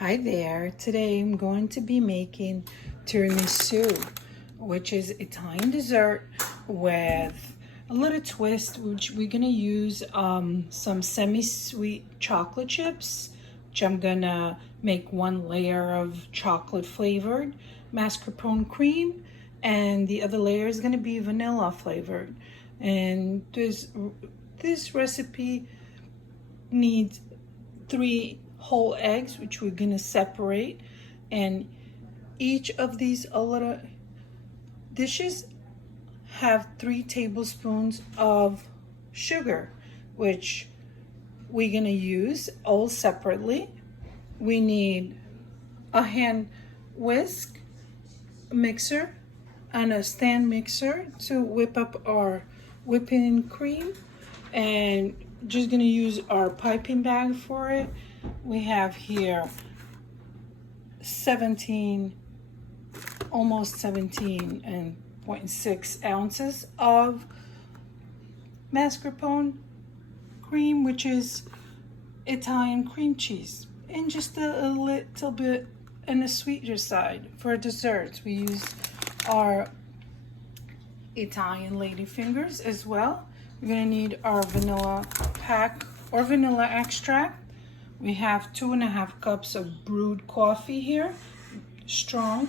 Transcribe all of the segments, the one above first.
Hi there. Today I'm going to be making tiramisu, which is Italian dessert with a little twist, which we're gonna use some semi-sweet chocolate chips, which I'm gonna make one layer of chocolate flavored mascarpone cream, and the other layer is gonna be vanilla flavored. And this recipe needs 3 whole eggs, which we're gonna separate, and each of these little dishes have 3 tablespoons of sugar, which we're gonna use all separately. We need a hand whisk mixer and a stand mixer to whip up our whipping cream, and just gonna use our piping bag for it. We have here 17.6 ounces of mascarpone cream, which is Italian cream cheese, and just a little bit on the sweeter side. For desserts, we use our Italian ladyfingers as well. We're gonna need our vanilla pack or vanilla extract. We have 2.5 cups of brewed coffee here, strong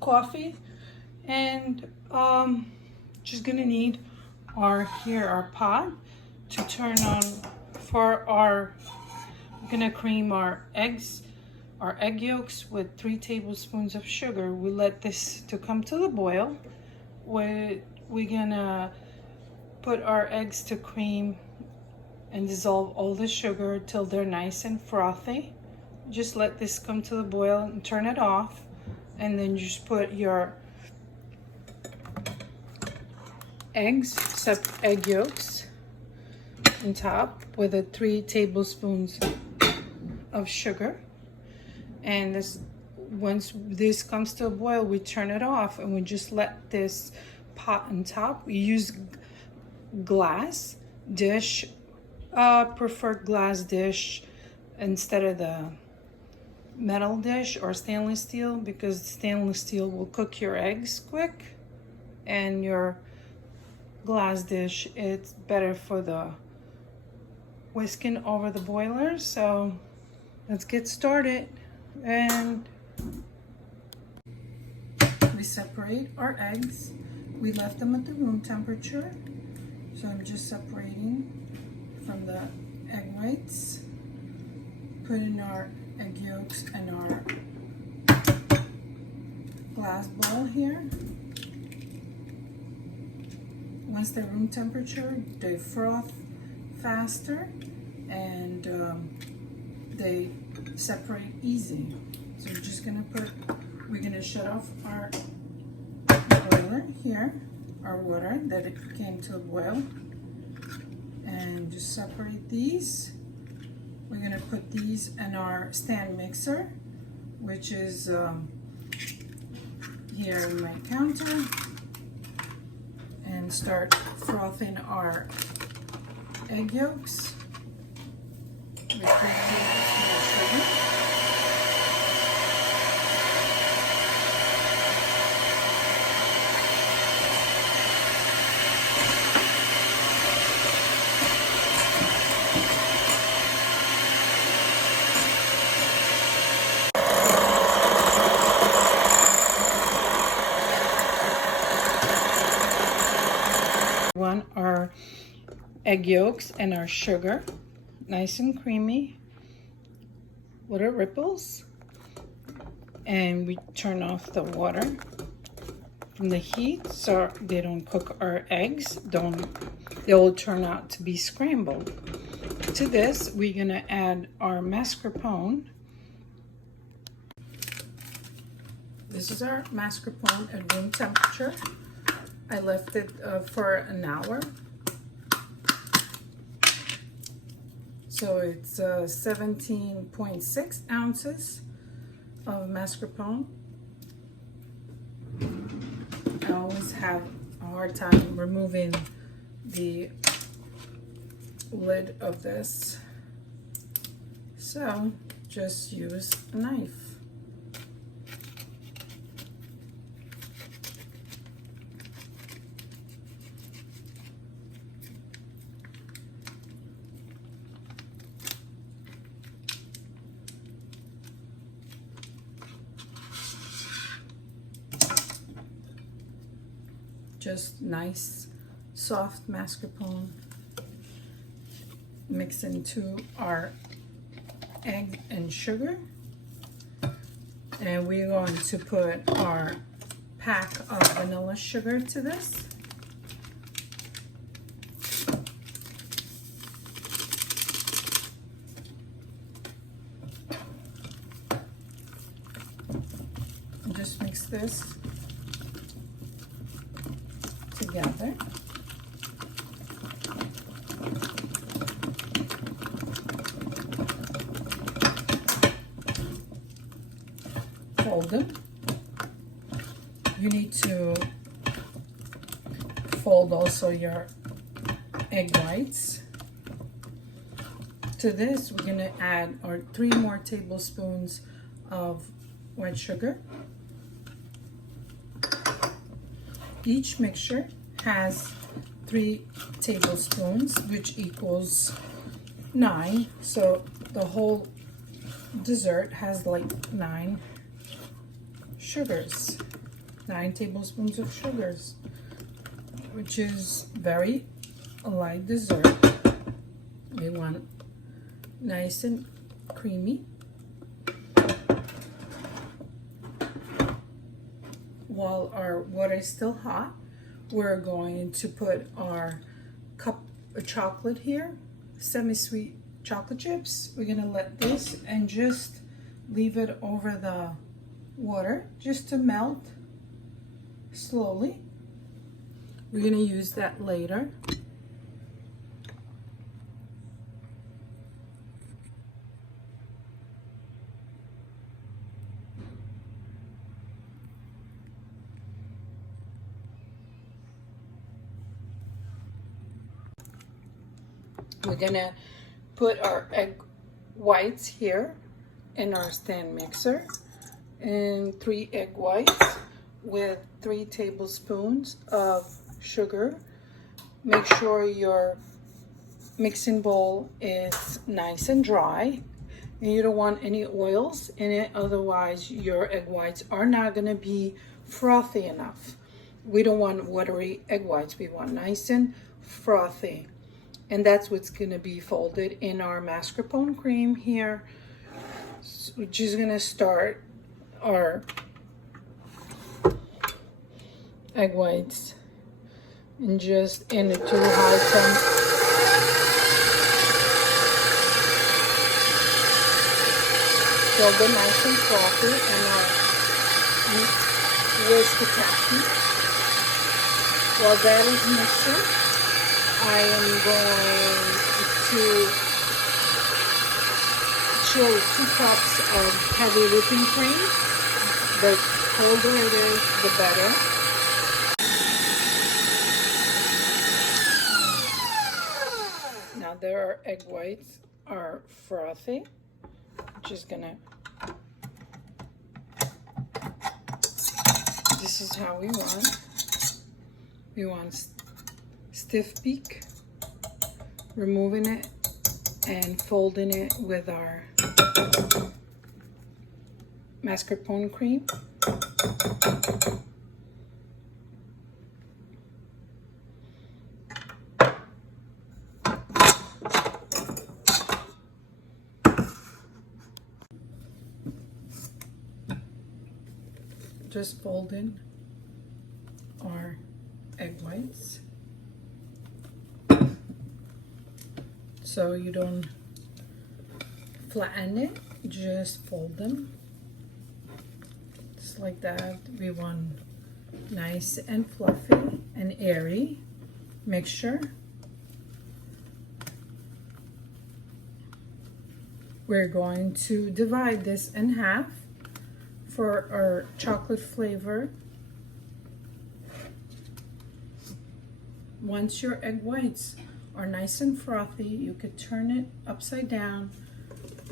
coffee, and just gonna need our pot to turn on for we're gonna cream our eggs, our egg yolks with 3 tablespoons of sugar. We let this to come to the boil. We're gonna put our eggs to cream and dissolve all the sugar till they're nice and frothy. Just let this come to the boil and turn it off, and then just put your egg yolks on top with the 3 tablespoons of sugar. And once this comes to a boil, we turn it off and we just let this pot on top. We use glass dish, preferred glass dish instead of the metal dish or stainless steel, because stainless steel will cook your eggs quick, and your glass dish, it's better for the whisking over the boiler. So let's get started. And we separate our eggs. We left them at the room temperature, so I'm just separating from the egg whites. Put in our egg yolks and our glass bowl here. Once they're room temperature, they froth faster and they separate easy. So we're gonna shut off our boiler here, our water that it came to a boil, and just separate these. We're gonna put these in our stand mixer, which is here in my counter, and start frothing our egg yolks with 3 tablespoons of sugar. Want our egg yolks and our sugar nice and creamy, little ripples, and we turn off the water from the heat so they don't cook our eggs. They'll turn out to be scrambled. To this, we're gonna add our mascarpone. This is our mascarpone at room temperature. I left it for an hour. So it's 17.6 ounces of mascarpone. I always have a hard time removing the lid of this. So just use a knife. Just nice, soft mascarpone. Mix into our egg and sugar. And we're going to put our pack of vanilla sugar to this. And just mix this together. Fold them. You need to fold also your egg whites. To this, we're going to add our 3 more tablespoons of white sugar. Each mixture has 3 tablespoons, which equals 9. So the whole dessert has like 9 sugars, 9 tablespoons of sugars, which is very light dessert. We want nice and creamy. While our water is still hot, we're going to put our cup of chocolate here, semi-sweet chocolate chips. We're gonna let this and just leave it over the water just to melt slowly. We're gonna use that later. We're gonna put our egg whites here in our stand mixer, and 3 egg whites with 3 tablespoons of sugar. Make sure your mixing bowl is nice and dry, and you don't want any oils in it, otherwise your egg whites are not gonna be frothy enough. We don't want watery egg whites, we want nice and frothy. And that's what's gonna be folded in our mascarpone cream here. So we're just gonna start our egg whites and just in it to high temp. They'll be nice and frothy, and our whisk attachment. While that is mixing, I am going to chill 2 cups of heavy whipping cream. The colder it is, the better. Now there our egg whites are frothy. Just gonna, this is how we want. We want stiff peak, removing it and folding it with our mascarpone cream. Just folding our egg whites so you don't flatten it, just fold them just like that. We want nice and fluffy and airy mixture. We're going to divide this in half for our chocolate flavor. Once your egg whites are nice and frothy, you could turn it upside down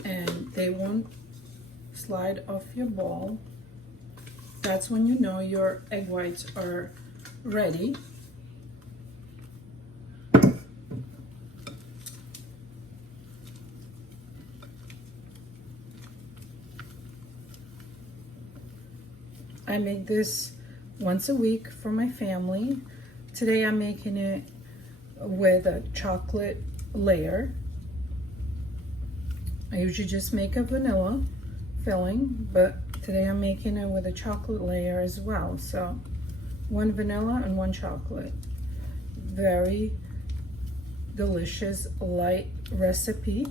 and they won't slide off your ball. That's when you know your egg whites are ready. I make this once a week for my family. Today I'm making it with a chocolate layer. I usually just make a vanilla filling, but today I'm making it with a chocolate layer as well. So 1 vanilla and 1 chocolate. Very delicious, light recipe.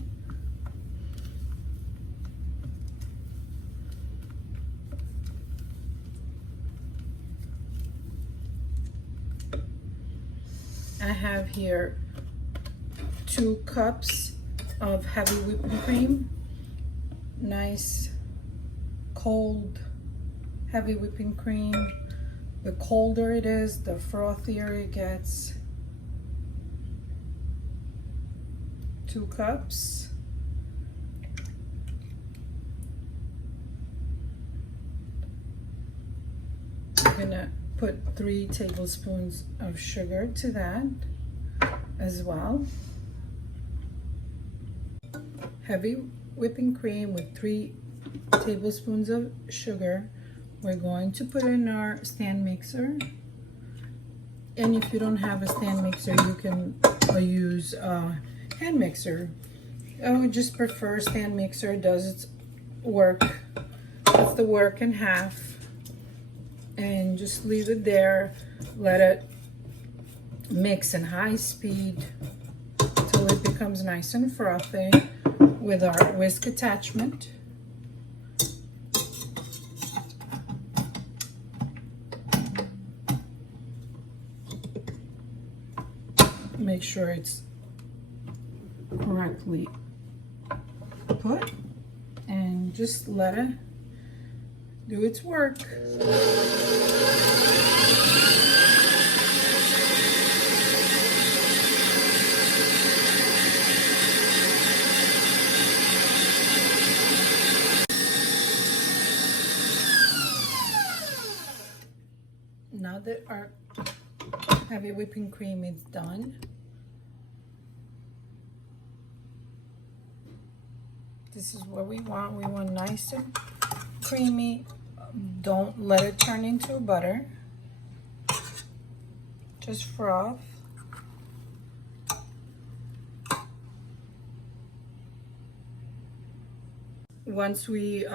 I have here 2 cups of heavy whipping cream. Nice cold heavy whipping cream. The colder it is, the frothier it gets. 2 cups. I'm gonna put 3 tablespoons of sugar to that as well. Heavy whipping cream with 3 tablespoons of sugar. We're going to put in our stand mixer. And if you don't have a stand mixer, you can use a hand mixer. I would just prefer stand mixer. It does its work. It's the work in half. And just leave it there, let it mix in high speed till it becomes nice and frothy with our whisk attachment. Make sure it's correctly put and just let it do its work. Now that our heavy whipping cream is done, this is what we want. We want nice and creamy. Don't let it turn into butter. Just froth. Once we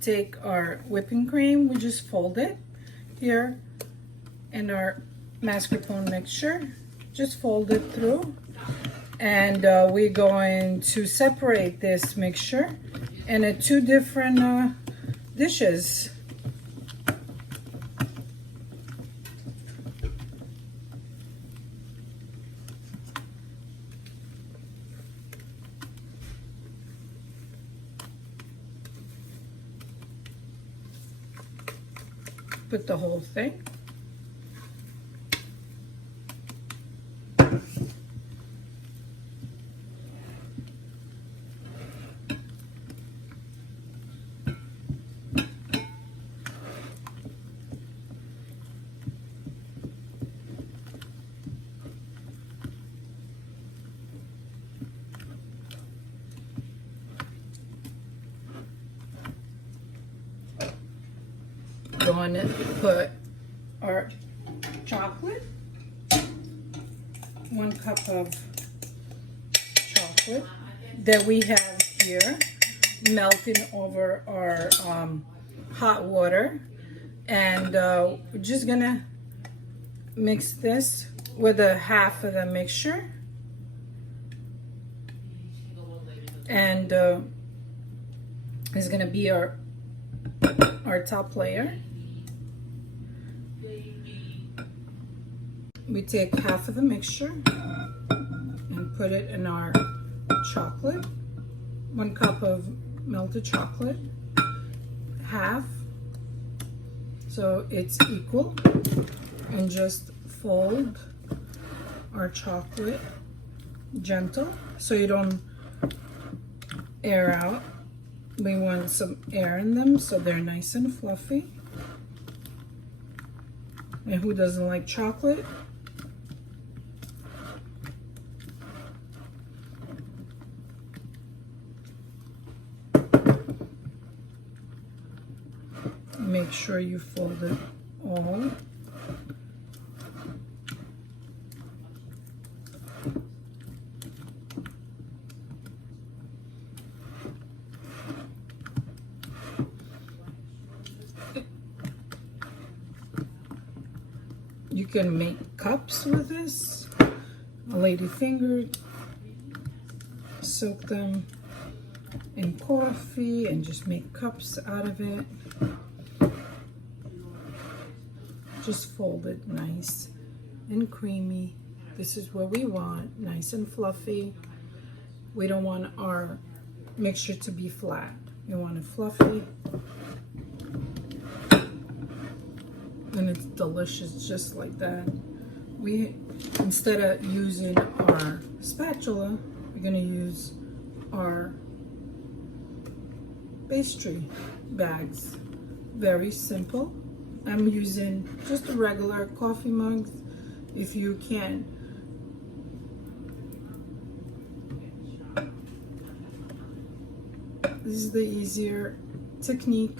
take our whipping cream, we just fold it here in our mascarpone mixture. Just fold it through. And we're going to separate this mixture into 2 different dishes. Put the whole thing. Going to put our chocolate, 1 cup of chocolate that we have here melting over our hot water, and we're just gonna mix this with a half of the mixture, and it's gonna be our top layer. We take half of the mixture and put it in our chocolate. 1 cup of melted chocolate, half, so it's equal, and just fold our chocolate gentle so you don't air out We want some air in them so they're nice and fluffy. And who doesn't like chocolate? Make sure you fold it all. You can make cups with this, a ladyfinger, soak them in coffee and just make cups out of it. Just fold it nice and creamy. This is what we want, nice and fluffy. We don't want our mixture to be flat. We want it fluffy. And it's delicious just like that. We, instead of using our spatula, we're gonna use our pastry bags. Very simple. I'm using just a regular coffee mug if you can. This is the easier technique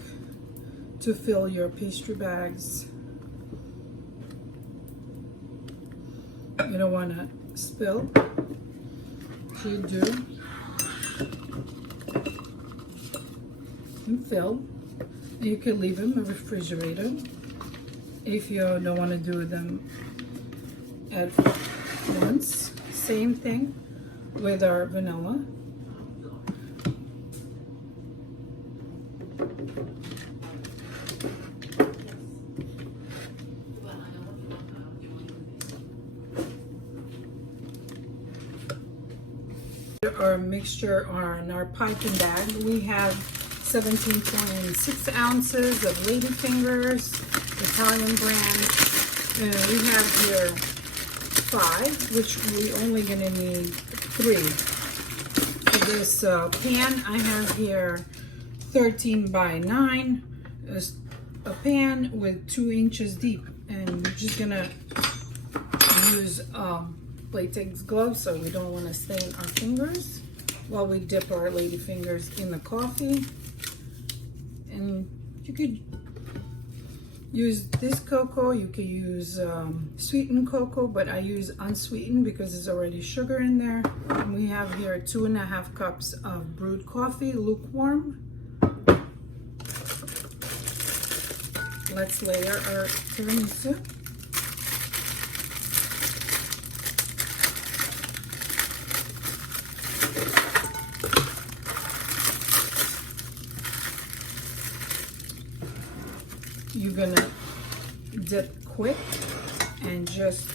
to fill your pastry bags. You don't want to spill. If you do, and fill. You can leave them in the refrigerator if you don't want to do them at once. Same thing with our vanilla. Our mixture on our piping bag, we have 17.6 ounces of ladyfingers, Italian brand, and we have here 5, which we only gonna need 3. For this pan, I have here 13 by 9, a pan with 2 inches deep, and we're just gonna use latex gloves so we don't want to stain our fingers while we dip our ladyfingers in the coffee. And you could use this cocoa, you could use sweetened cocoa, but I use unsweetened because there's already sugar in there. And we have here 2.5 cups of brewed coffee, lukewarm. Let's layer our tiramisu. You're gonna dip quick and just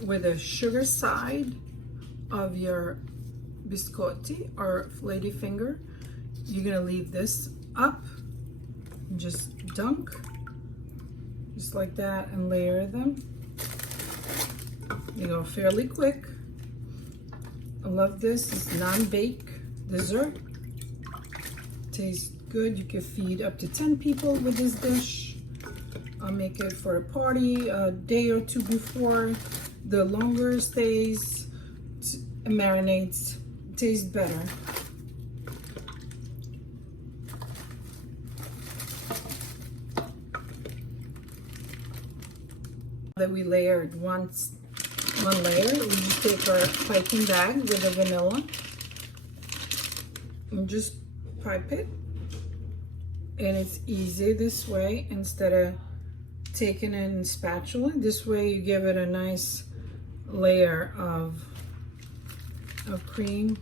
with the sugar side of your biscotti or ladyfinger, you're gonna leave this up and just dunk just like that and layer them. You go fairly quick. I love this. It's non-bake dessert. Tastes good. You can feed up to 10 people with this dish. I'll make it for a party a day or 2 before. The longer it stays, it marinates, tastes better. That we layered one layer, we just take our piping bag with the vanilla and just pipe it. And it's easy this way instead of taking it in spatula. This way you give it a nice layer of cream.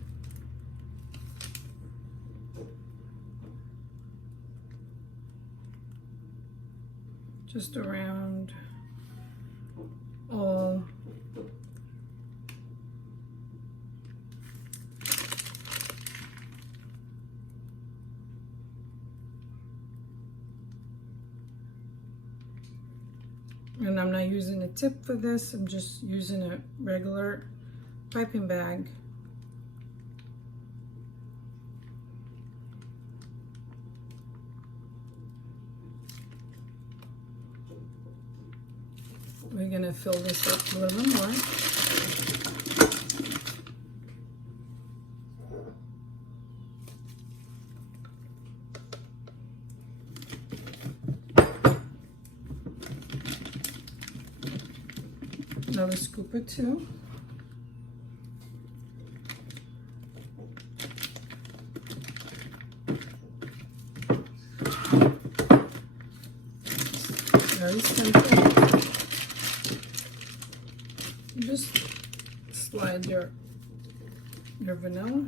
Just around all. And I'm not using a tip for this, I'm just using a regular piping bag. We're gonna fill this up a little more. Another scoop or two. Very simple. Just slide your vanilla.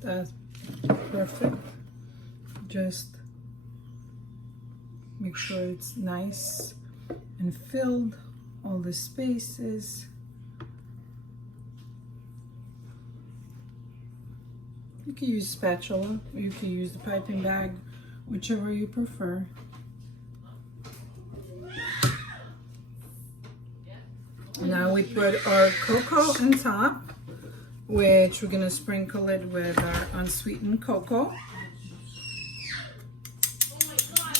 That's perfect. Just make sure it's nice and filled, all the spaces. You can use spatula, or you can use the piping bag, whichever you prefer. Now we put our cocoa on top, which we're gonna sprinkle it with our unsweetened cocoa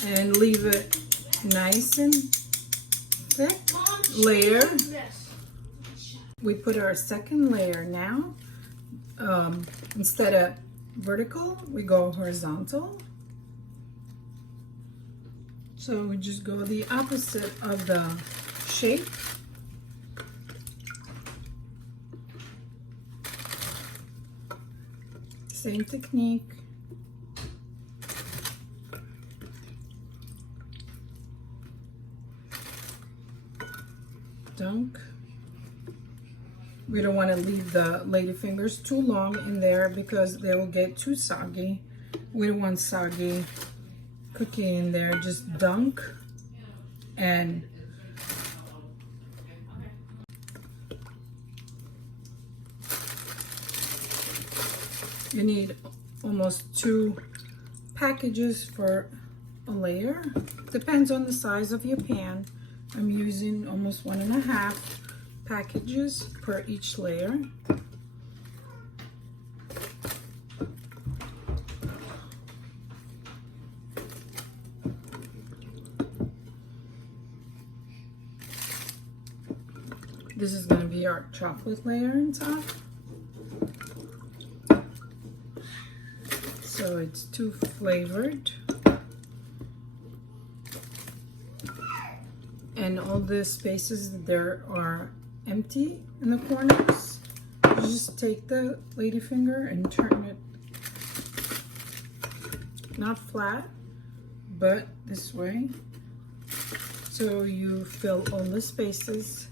and leave it nice and thick layer. We put our second layer now. Instead of vertical, we go horizontal. So we just go the opposite of the shape. Same technique. Dunk. We don't want to leave the ladyfingers too long in there because they will get too soggy. We don't want soggy cookie in there. Just dunk and you need almost 2 packages for a layer. Depends on the size of your pan. I'm using almost 1.5 packages per each layer. This is going to be our chocolate layer on top. So it's 2 flavored. And all the spaces there are empty in the corners. You just take the ladyfinger and turn it not flat, but this way. So you fill all the spaces.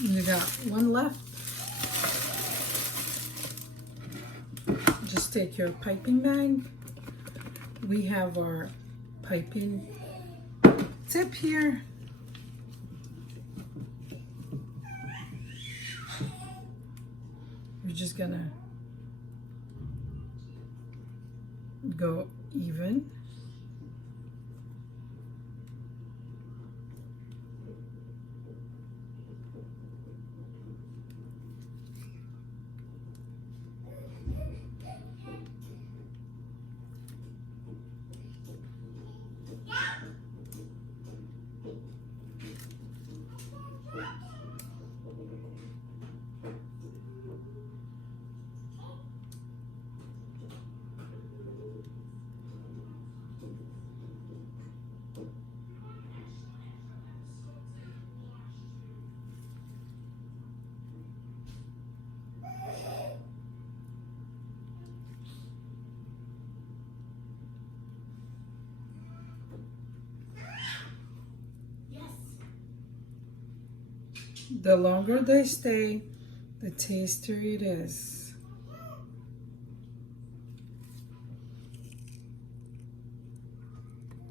You got 1 left. Just take your piping bag. We have our piping tip here. We're just gonna go even. The longer they stay, the tastier it is.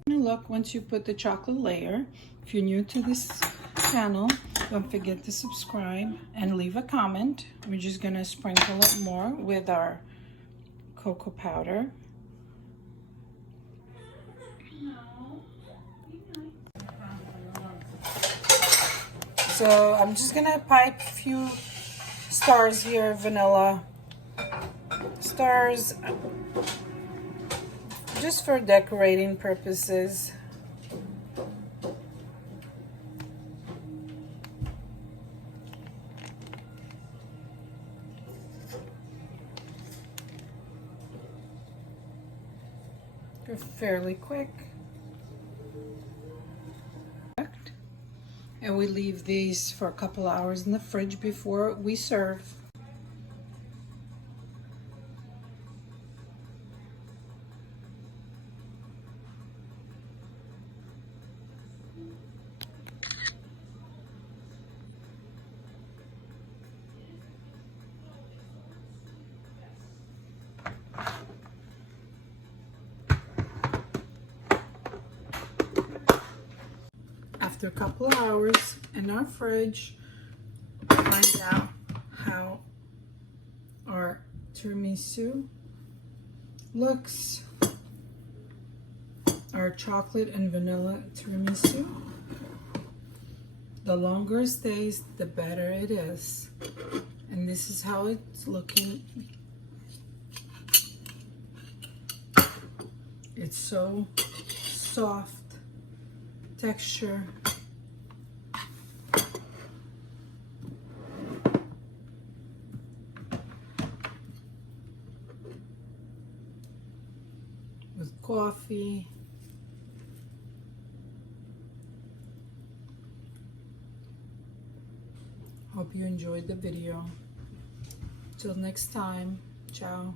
Look, once you put the chocolate layer, if you're new to this channel, don't forget to subscribe and leave a comment. We're just gonna sprinkle it more with our cocoa powder. So I'm just gonna pipe a few stars here, vanilla stars, just for decorating purposes. They're fairly quick. And we leave these for a couple hours in the fridge before we serve. After a couple of hours in our fridge, find out how our tiramisu looks. Our chocolate and vanilla tiramisu. The longer it stays, the better it is. And this is how it's looking. It's so soft texture. With coffee. Hope you enjoyed the video. Till next time, ciao.